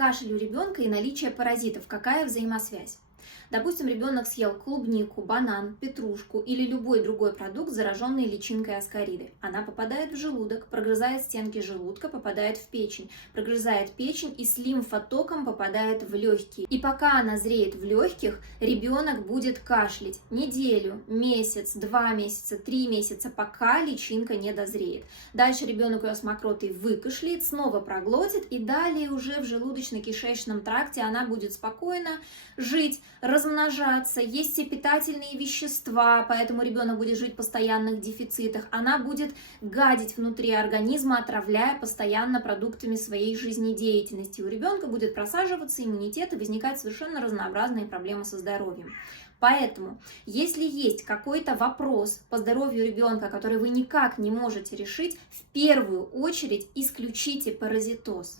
кашель у ребенка и наличие паразитов? Какая взаимосвязь? Допустим, ребенок съел клубнику, банан, петрушку или любой другой продукт, зараженный личинкой аскариды. Она попадает в желудок, прогрызает стенки желудка, попадает в печень, прогрызает печень и с лимфотоком попадает в легкие. И пока она зреет в легких, ребенок будет кашлять неделю, месяц, 2 месяца, 3 месяца, пока личинка не дозреет. Дальше ребенок ее с мокротой выкашляет, снова проглотит, и далее уже в желудочно-кишечном тракте она будет спокойно жить, размножаться, есть все питательные вещества, поэтому ребенок будет жить в постоянных дефицитах. Она будет гадить внутри организма, отравляя постоянно продуктами своей жизнедеятельности. У ребенка будет просаживаться иммунитет и возникать совершенно разнообразные проблемы со здоровьем. Поэтому, если есть какой-то вопрос по здоровью ребенка, который вы никак не можете решить, в первую очередь исключите паразитоз.